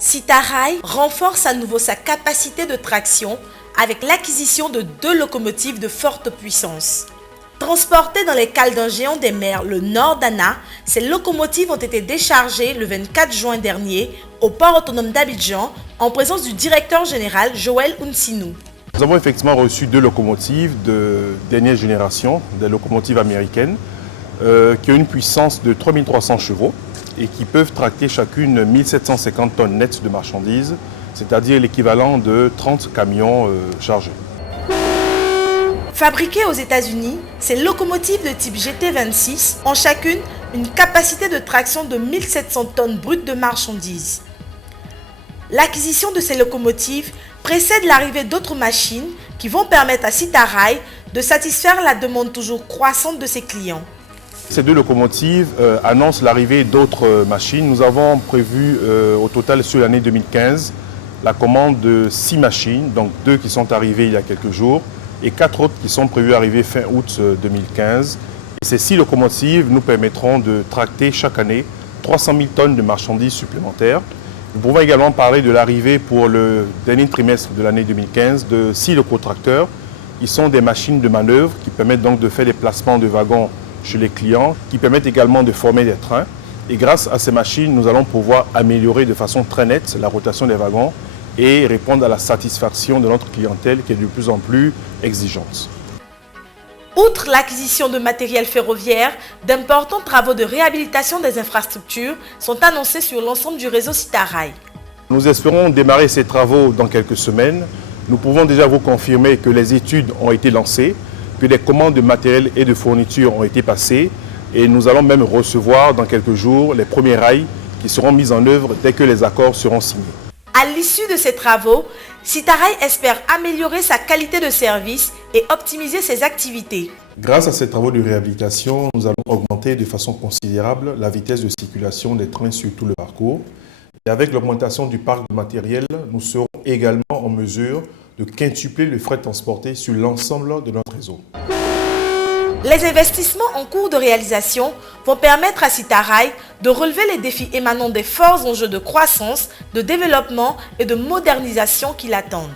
Citarail renforce à nouveau sa capacité de traction avec l'acquisition de 2 locomotives de forte puissance. Transportées dans les cales d'un géant des mers, le Nord-Dana, ces locomotives ont été déchargées le 24 juin dernier au port autonome d'Abidjan en présence du directeur général Joël Unsinou. Nous avons effectivement reçu 2 locomotives de dernière génération, des locomotives américaines, qui ont une puissance de 3300 chevaux et qui peuvent tracter chacune 1750 tonnes nettes de marchandises, c'est-à-dire l'équivalent de 30 camions chargés. Fabriquées aux États-Unis, ces locomotives de type GT26 ont chacune une capacité de traction de 1700 tonnes brutes de marchandises. L'acquisition de ces locomotives précède l'arrivée d'autres machines qui vont permettre à Citarail de satisfaire la demande toujours croissante de ses clients. Ces 2 locomotives annoncent l'arrivée d'autres machines. Nous avons prévu au total sur l'année 2015 la commande de 6 machines, donc 2 qui sont arrivées il y a quelques jours et 4 autres qui sont prévues arriver fin août 2015. Et ces 6 locomotives nous permettront de tracter chaque année 300 000 tonnes de marchandises supplémentaires. Nous pouvons également parler de l'arrivée pour le dernier trimestre de l'année 2015 de 6 locotracteurs. Ils sont des machines de manœuvre qui permettent donc de faire des placements de wagons chez les clients, qui permettent également de former des trains. Et grâce à ces machines, nous allons pouvoir améliorer de façon très nette la rotation des wagons et répondre à la satisfaction de notre clientèle qui est de plus en plus exigeante. Outre l'acquisition de matériel ferroviaire, d'importants travaux de réhabilitation des infrastructures sont annoncés sur l'ensemble du réseau Citarail. Nous espérons démarrer ces travaux dans quelques semaines. Nous pouvons déjà vous confirmer que les études ont été lancées, que des commandes de matériel et de fournitures ont été passées et nous allons même recevoir dans quelques jours les premiers rails qui seront mis en œuvre dès que les accords seront signés. À l'issue de ces travaux, Citarail espère améliorer sa qualité de service et optimiser ses activités. Grâce à ces travaux de réhabilitation, nous allons augmenter de façon considérable la vitesse de circulation des trains sur tout le parcours. Et avec l'augmentation du parc de matériel, nous serons également en mesure de quintupler le fret transporté sur l'ensemble de notre réseau. Les investissements en cours de réalisation vont permettre à Citarail de relever les défis émanant des forts enjeux de croissance, de développement et de modernisation qui l'attendent.